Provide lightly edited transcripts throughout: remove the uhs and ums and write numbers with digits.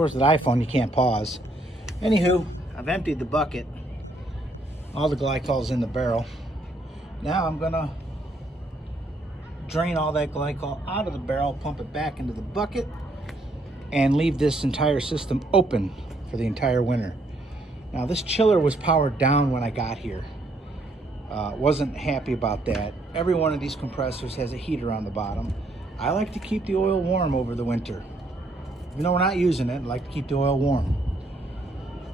course, with iPhone, you can't pause. Anywho, I've emptied the bucket. All the glycol's in the barrel. Now I'm gonna drain all that glycol out of the barrel, pump it back into the bucket, and leave this entire system open for the entire winter. Now, this chiller was powered down when I got here. Wasn't happy about that. Every one of these compressors has a heater on the bottom. I like to keep the oil warm over the winter. Even though we're not using it, I like to keep the oil warm.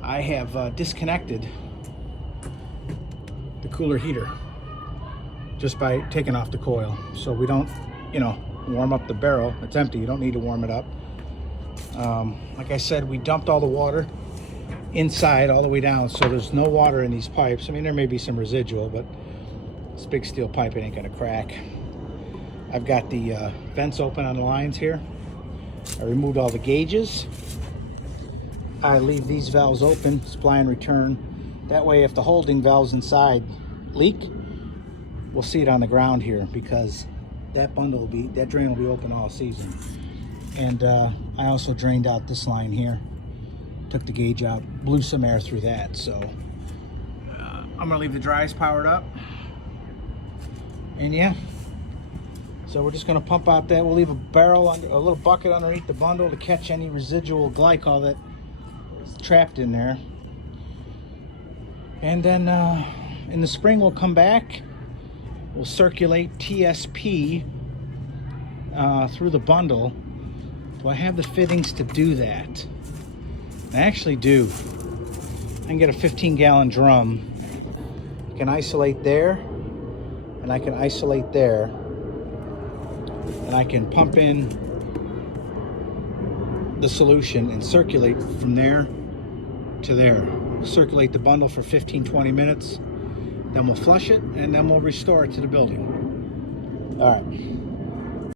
I have disconnected the cooler heater just by taking off the coil, so we don't, warm up the barrel. It's empty. You don't need to warm it up. Like I said, we dumped all the water inside all the way down, so there's no water in these pipes. I mean, there may be some residual, but this big steel pipe, it ain't gonna crack. I've got the vents open on the lines here. I removed all the gauges. I leave these valves open, supply and return. That way, if the holding valves inside leak, we'll see it on the ground here, because that drain will be open all season. And I also drained out this line here, took the gauge out, blew some air through that. So I'm gonna leave the dries powered up. And yeah, so we're just gonna pump out that. We'll leave a little bucket underneath the bundle to catch any residual glycol that is trapped in there. And then in the spring we'll come back. We'll circulate TSP through the bundle. Do I have the fittings to do that? I actually do. I can get a 15-gallon drum. I can isolate there, and I can isolate there, and I can pump in the solution and circulate from there to there. Circulate the bundle for 15-20 minutes, then we'll flush it, and then we'll restore it to the building. All right.